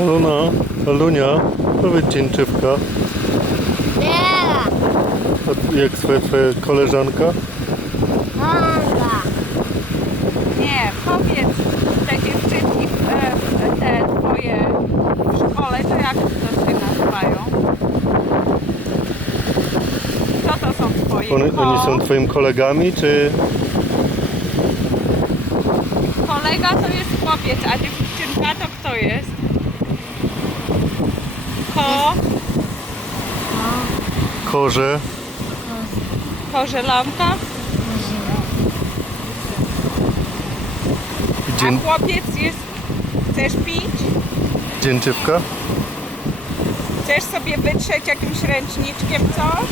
Aluna, Alunia, powiedz dzięczywka. Biela. A jak swoja twoja koleżanka? Manga. Nie, powiedz te dziewczynki, e, te twoje w szkole, to jak to się nazywają? Co to są twoje? One, oni są twoimi kolegami, czy Kolega to jest chłopiec, a dziewczynka to kto jest? Ko, korze? korzelanka, a Dzień, chłopiec jest... Chcesz pić? dzięczywka? Chcesz sobie wytrzeć jakimś ręczniczkiem coś?